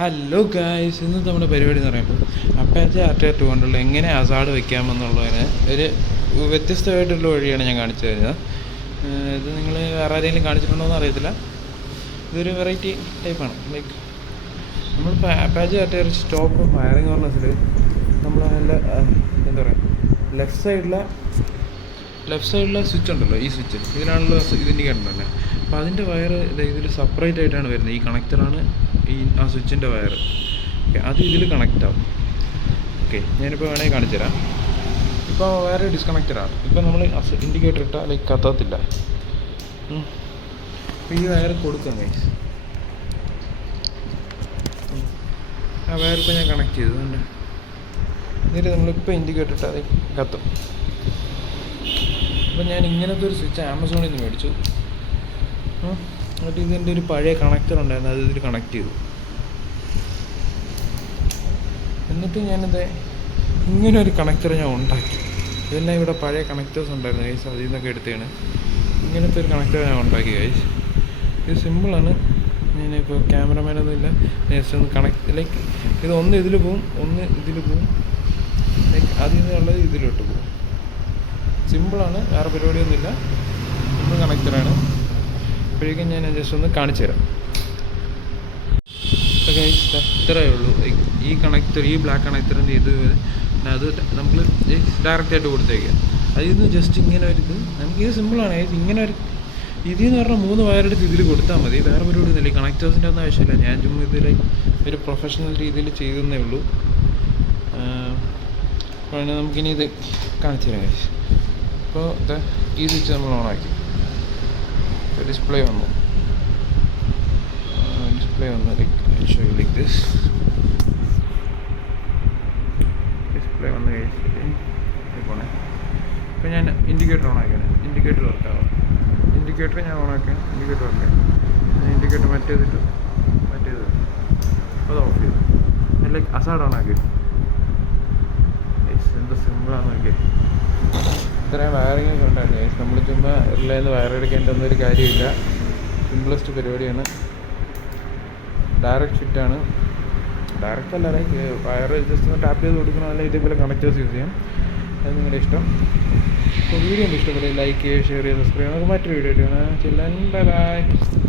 Hello guys, ഇന്നത്തെ നമ്മുടെ പരിപാടി എന്ന് പറയുമ്പോൾ അപ്പാച്ചെ RTR 200 എങ്ങനെ അസാഡ് വയ്ക്കാമെന്നുള്ളതിന് ഒരു വ്യത്യസ്തമായിട്ടുള്ള വഴിയാണ് ഞാൻ കാണിച്ചു തരുന്നത്. ഇത് നിങ്ങൾ വേറെ ആരെങ്കിലും കാണിച്ചിട്ടുണ്ടോ എന്ന് അറിയത്തില്ല. ഇതൊരു വെറൈറ്റി ടൈപ്പാണ്. ലൈക്ക് നമ്മളിപ്പോൾ അപ്പാച്ചെ RTR സ്റ്റോപ്പ് വയറിങ് പറഞ്ഞിട്ട് നമ്മൾ നല്ല എന്താ പറയുക ലെഫ്റ്റ് സൈഡിലെ സ്വിച്ച് ഉണ്ടല്ലോ, ഈ സ്വിച്ച് ഇതിനാണല്ലോ ഇത് ഇൻഡിക്കേറ്റർ തന്നെ. അപ്പോൾ അതിൻ്റെ വയർ ഇതിൽ സെപ്പറേറ്റ് ആയിട്ടാണ് വരുന്നത്. ഈ കണക്ടറാണ് ആ സ്വിച്ചിൻ്റെ വയർ. ഓക്കെ, അത് ഇതിൽ കണക്റ്റ് ആവും. ഓക്കെ, ഞാനിപ്പോൾ വേണമെങ്കിൽ കാണിച്ചു തരാം. ഇപ്പോൾ വയർ ഡിസ്കണക്റ്റഡാണ്. ഇപ്പോൾ നമ്മൾ ഇൻഡിക്കേറ്റർ ഇട്ടാൽ ലൈക്ക് കത്തത്തില്ല. അപ്പോൾ ഈ വയർ കൊടുക്കാം ഗൈസ്. ആ വയർ ഇപ്പോൾ ഞാൻ കണക്ട് ചെയ്തു. എന്നിട്ട് നമ്മളിപ്പോൾ ഇൻഡിക്കേറ്റർ ഇട്ടാൽ അത് കത്തും. അപ്പോൾ ഞാൻ ഇങ്ങനത്തെ ഒരു സ്വിച്ച് ആമസോണിൽ നിന്ന് മേടിച്ചു. എന്നിട്ട് ഇതിൻ്റെ ഒരു പഴയ കണക്ടർ ഉണ്ടായിരുന്നു, അത് ഇതിൽ കണക്ട് ചെയ്തു. എന്നിട്ട് ഞാനിത് ഇങ്ങനെ ഒരു കണക്ടർ ഞാൻ ഉണ്ടാക്കി. ഇതെല്ലാം ഇവിടെ പഴയ കണക്ടേഴ്സ് ഉണ്ടായിരുന്നു ഗൈസ്, അതിൽ നിന്നൊക്കെ എടുത്തതാണ്. ഇങ്ങനത്തെ ഒരു കണക്ടർ ഞാൻ ഉണ്ടാക്കി ഗൈസ്. ഇത് സിമ്പിളാണ്. ഞാനിപ്പോൾ ക്യാമറമാനൊന്നും ഇല്ല, ജസ്റ്റ് ഒന്ന് കണക്ട് ലൈക്ക് ഇത് ഒന്ന് ഇതിൽ പോവും, ഒന്ന് ഇതിൽ പോവും, ലൈക്ക് അതിൽ നിന്നുള്ളത് ഇതിലോട്ട് പോകും. സിമ്പിളാണ്, വേറെ പരിപാടിയൊന്നുമില്ല. സിമ്പിൾ കണക്ടറാണ്. അപ്പോഴേക്കും ഞാൻ ജസ്റ്റ് ഒന്ന് കാണിച്ചു തരാം. ഇത്രയേ ഉള്ളൂ. ഈ കണക്ടർ, ഈ ബ്ലാക്ക് കണക്ടറിൻ്റെ ഇത് അത് നമ്മൾ ഡയറക്റ്റായിട്ട് കൊടുത്തേക്കുക. അതിൽ നിന്ന് ജസ്റ്റ് ഇങ്ങനെ ഒരു ഇത് നമുക്കിത് സിമ്പിളാണ്. ഇങ്ങനെ ഒരു ഇതിൽ നിന്ന് പറഞ്ഞാൽ 3 വയറെടുത്ത് ഇതിൽ കൊടുത്താൽ മതി. വേറെ പരിപാടി ഒന്നുമില്ല. ഈ കണക്ടേഴ്സിൻ്റെ ഒന്നും ആവശ്യമില്ല. ഞാൻ ചുമ്മാ ഇതിൽ ഒരു പ്രൊഫഷണൽ രീതിയിൽ ചെയ്തേ ഉള്ളൂ. അപ്പോൾ നമുക്കിനി ഇത് കാണിച്ചു തരാം. അപ്പോൾ ഈ സ്വിച്ച് നമ്മൾ ഓണാക്കി, ഡിസ്പ്ലേ വന്നു. Show you like this. Display വന്ന് കഴിച്ചിട്ട് പോണേ. ഇപ്പോൾ ഞാൻ ഇൻഡിക്കേറ്റർ ഓണാക്കിയാണ്. ഇൻഡിക്കേറ്റർ വർക്കാവും. ഇൻഡിക്കേറ്റർ ഞാൻ ഓണാക്കിയാണ്. ഇൻഡിക്കേറ്റർ വർക്കായി. ഇൻഡിക്കേറ്റർ മറ്റേത് അത് ഓഫ് ചെയ്തു. ഞാൻ ലൈക്ക് അസാഡ് ഓണാക്കി. എന്ത് സിമ്പിളാണെന്ന് നോക്കിയേ. ഇത്രയും വയറിങ് ഒക്കെ ഉണ്ടായിരുന്നു. നമ്മൾ ചുമ്മാ റിലേന്ന് വയറെടുക്കേണ്ട ഒരു കാര്യമില്ല. സിമ്പിളസ്റ്റ് പരിപാടിയാണ്. ഡയറക്റ്റ് ഫിറ്റാണ്. ഡയറക്റ്റ് അല്ല, ലൈക്ക് വയർ ജസ്റ്റ് ഒന്ന് ടാപ്പ് ചെയ്ത് കൊടുക്കണം. അല്ലെങ്കിൽ ഇതേപോലെ കണക്ടേഴ്സ് യൂസ് ചെയ്യാം. അത് നിങ്ങളുടെ ഇഷ്ടം. അപ്പോൾ വീഡിയോ ഇഷ്ടപ്പെടുക, ലൈക്ക് ചെയ്യുക, ഷെയർ ചെയ്യുക, സബ്സ്ക്രൈബ് ചെയ്യുക. നമുക്ക് മറ്റൊരു വീഡിയോ ആയിട്ട് കാണാം. ബൈ.